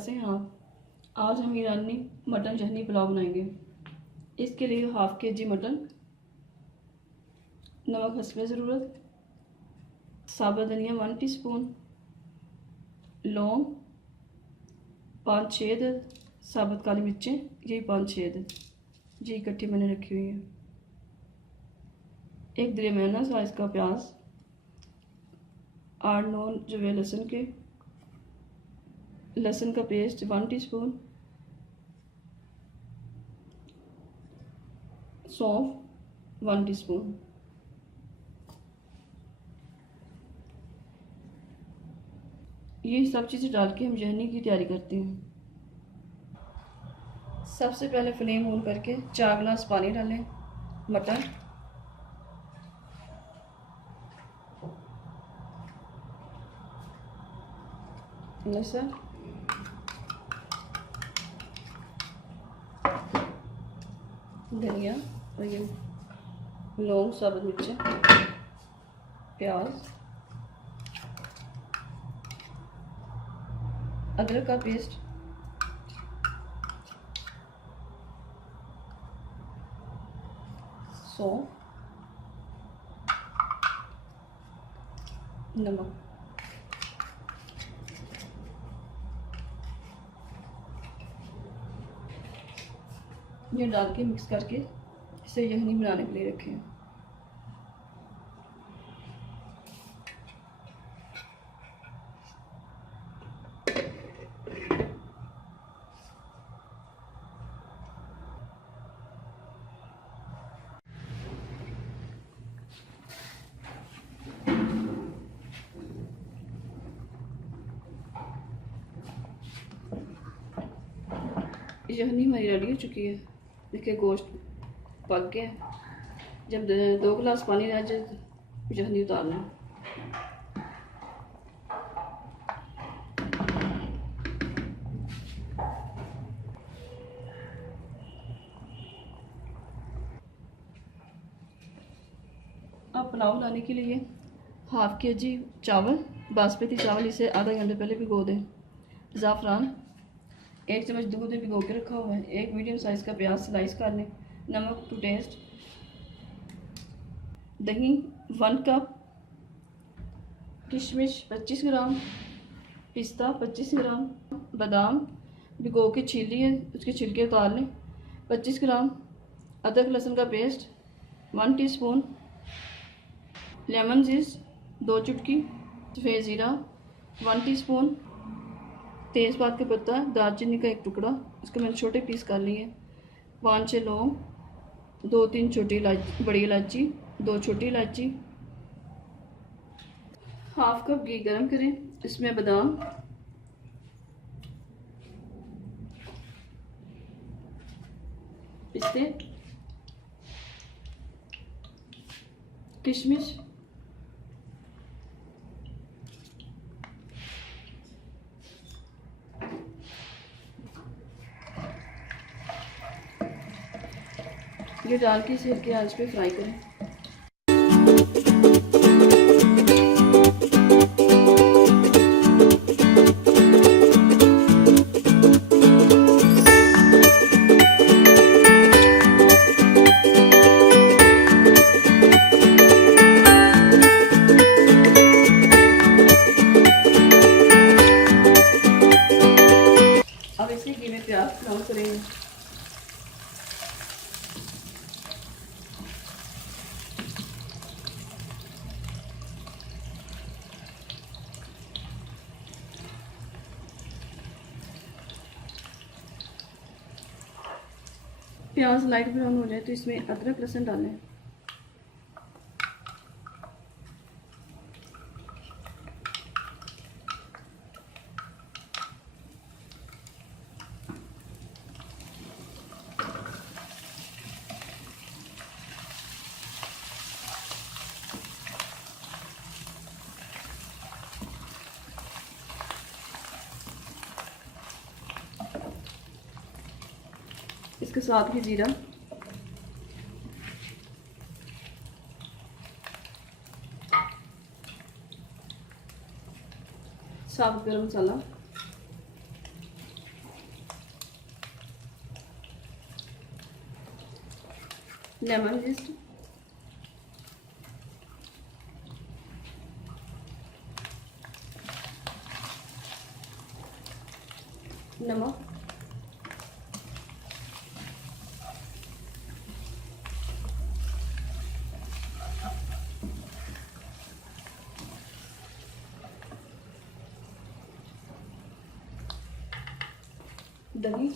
कैसे हैं आप। आज हम ईरानी मटन यखनी पुलाव बनाएंगे। इसके लिए 1/2 kg मटन, नमक हस्बे ज़रूरत, साबुत धनिया 1 टीस्पून, लौंग 5-6 अदद, साबुत काली मिर्चें यही 5-6 अदद जी इकट्ठी मैंने रखी हुई है। एक दरमियाना साइज़ का प्याज, 8-9 जो है लहसुन का पेस्ट 1 टीस्पून, सौंफ 1 टीस्पून। ये सब चीज़ें डाल के हम यखनी की तैयारी करते हैं। सबसे पहले फ्लेम ऑन करके 4 गिलास पानी डालें, मटर, लहसुन, धनिया और ये लौंग, साबुत मिर्चें, प्याज, अदरक का पेस्ट, सौंफ, नमक। ये डाल के मिक्स करके इसे यखनी बनाने के लिए रखें। यखनी हमारी रेडी हो चुकी है। देखिए गोश्त पक गया है। जब 2 गिलास पानी रह जाए तो यखनी उतार लें। अब पुलाव बनाने के लिए 1/2 kg चावल, बासमती चावल, इसे आधा घंटे पहले भिगो दें। ज़ाफ़रान 1 चम्मच दूध में भिगो के रखा हुआ है। एक मीडियम साइज़ का प्याज स्लाइस कर लें। नमक टू टेस्ट, दही 1 कप, किशमिश 25 ग्राम, पिस्ता 25 ग्राम, बादाम भिगो के छील लिए, उसके छिलके उतार लें 25 ग्राम, अदरक लहसुन का पेस्ट 1 टीस्पून, लेमन जीस 2 चुटकी, सफ़ेद ज़ीरा 1 टीस्पून, तेज़पात का पत्ता, दालचीनी का 1 टुकड़ा, इसको मैंने छोटे पीस कर लिए, 5-6 लौंग, 2-3 छोटी इलायची, बड़ी इलायची, 2 छोटी इलायची। 1/2 कप घी गरम करें, इसमें बादाम, पिस्ते, किशमिश, ये डाल के इसे हल्के आंच पे फ्राई करें। अब इसे घी में प्याज ब्राउन करेंगे। प्याज लाइट ब्राउन हो जाए तो इसमें अदरक लहसुन डालें। इसके साथ ही जीरा, साबुत गरम मसाला, लेमन जिस्ट, नमक, दही,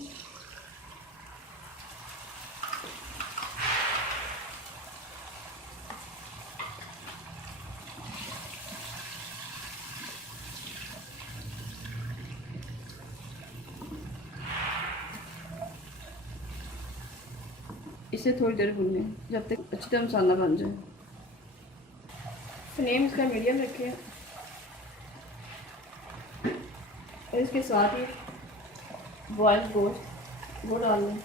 इसे थोड़ी देर भूनें जब तक अच्छी तरह मसाला बन जाए। फ्लेम इसका मीडियम रखें और इसके साथ ही बॉयल गोश्त वो डाल दें।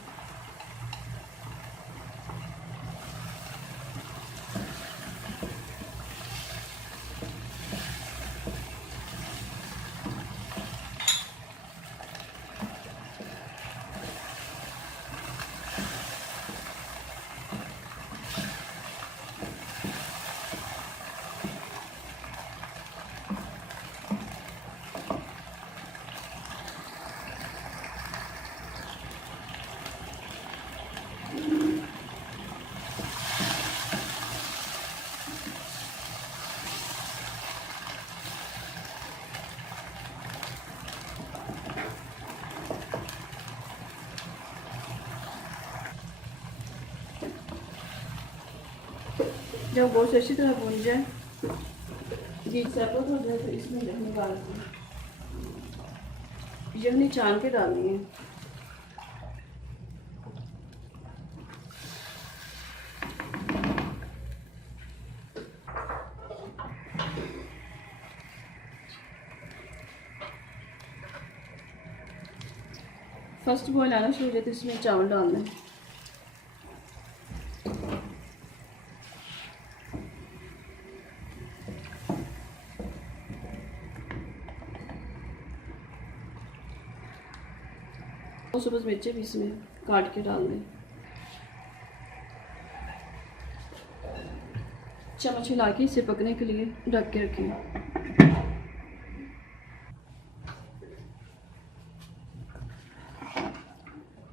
जब गोश्त अच्छी तरह भून जाए, ये सेपरेट हो जाए तो इसमें यखनी डाल दें। यखनी छान के डालनी है। फर्स्ट बॉयल आना शुरू हो जाए तो इसमें चावल डालना है। और सब्ज़ मिर्चें भी इसमें काट के डाल दें। चम्मच हिला के इसे पकने के लिए ढक के रखें।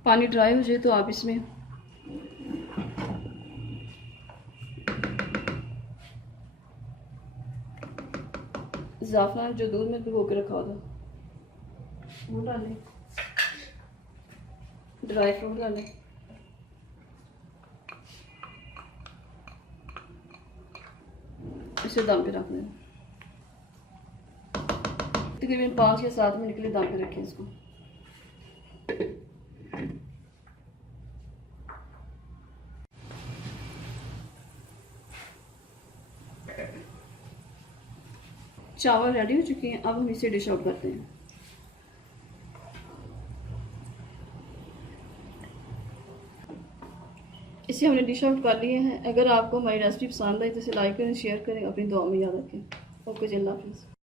पानी ड्राई हो जाए तो आप इसमें ज़ाफ़रान जो दूध में भिगो के रखा था वो डालें, ड्राई फ्रूट डालें, इसे दम पे रख दें। तकरीबन 5 या 7 मिनट के लिए दम पे रखें इसको। चावल रेडी हो चुके हैं, अब हम इसे डिश आउट करते हैं। इसे हमने डिश आउट कर लिए हैं। अगर आपको हमारी रेसिपी पसंद आई तो इसे लाइक करें, शेयर करें, अपनी दुआ में याद रखें। ओके जी, अल्लाह हाफिज़।